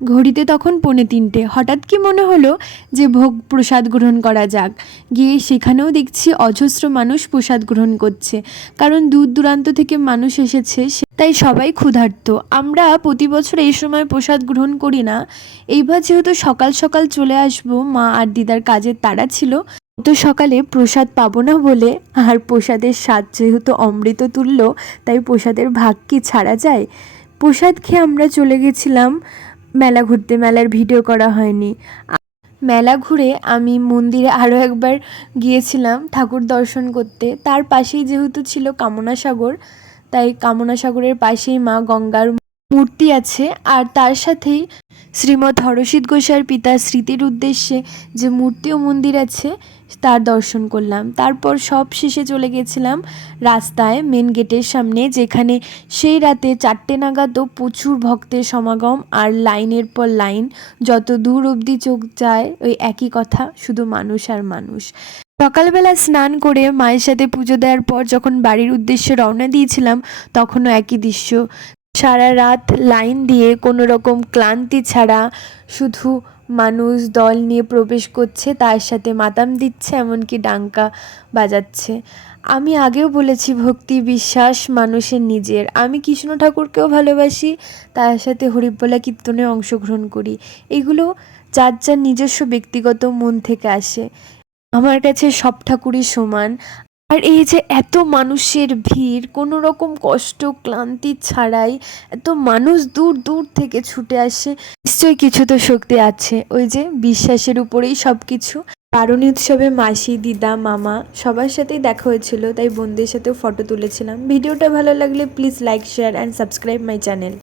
ঘড়িতে তখন পৌনে তিনটে। হঠাৎ কি মনে হলো যে ভোগ প্রসাদ গ্রহণ করা যাক? গিয়ে সেখানেও দেখছি অজস্র মানুষ প্রসাদ গ্রহণ করছে। কারণ দূর দূরান্ত থেকে মানুষ এসেছে তাই সবাই ক্ষুধার্ত। আমরা প্রতি বছর এই সময় প্রসাদ গ্রহণ করি না। এইবার যেহেতু সকাল সকাল চলে আসব, মা আর দিদার কাজের তাড়া ছিল তো সকালে প্রসাদ পাবো না বলে আর প্রসাদের স্বাদ যেহেতু অমৃত তুল্য, তাই প্রসাদের ভাগ কি ছাড়া যায়? প্রসাদ খেয়ে আমরা চলে গেছিলাম মেলা ঘুরতে, মেলার ভিডিও করা হয়নি। মেলা ঘুরে আমি মন্দিরে আরও একবার গিয়েছিলাম ঠাকুর দর্শন করতে। তার পাশেই যেহেতু ছিল কামনা সাগর তাই কামনা সাগরের পাশেই মা গঙ্গার মূর্তি আছে। আর তার সাথেই শ্রীমৎ হরষিত ঘোষার পিতা স্মৃতির উদ্দেশ্যে যে মূর্তি ও মন্দির আছে, তার দর্শন করলাম। তারপর সব শেষে চলে গেছিলাম রাস্তায় মেন গেটের সামনে, যেখানে সেই রাতে চারটে নাগাদও প্রচুর ভক্তের সমাগম আর লাইনের পর লাইন। যত দূর অবধি চোখ যায়, ওই একই কথা, শুধু মানুষ আর মানুষ। সকালবেলা স্নান করে মায়ের সাথে পুজো দেওয়ার পর যখন বাড়ির উদ্দেশ্যে রওনা দিয়েছিলাম, তখনও একই দৃশ্য। সারা রাত লাইন দিয়ে কোনো রকম ক্লান্তি ছাড়া শুধু মানুষ দল নিয়ে প্রবেশ করছে, তার সাথে মাতাম দিচ্ছে, এমনকি ডাঙ্কা বাজাচ্ছে। আমি আগেও বলেছি, ভক্তি বিশ্বাস মানুষের নিজের। আমি কৃষ্ণ ঠাকুরকেও ভালোবাসি, তার সাথে হরিবলা কীর্তনে অংশগ্রহণ করি। এগুলো যার যার নিজস্ব ব্যক্তিগত মন থেকে আসে। আমার কাছে সব ঠাকুরই সমান। আর এই যে এত মানুষের ভিড়, কোনো রকম কষ্ট, ক্লান্তি ছাড়াই এত মানুষ দূর দূর থেকে ছুটে আসে, নিশ্চয়ই কিছু তো শক্তি আছে। ওই যে বিশ্বাসের উপরেই সব কিছু পারণী উৎসবে মাসি, দিদা, মামা সবার সাথেই দেখা হয়েছিল, তাই বোনদের সাথেও ফটো তুলেছিলাম। ভিডিওটা ভালো লাগলে please like share and subscribe my channel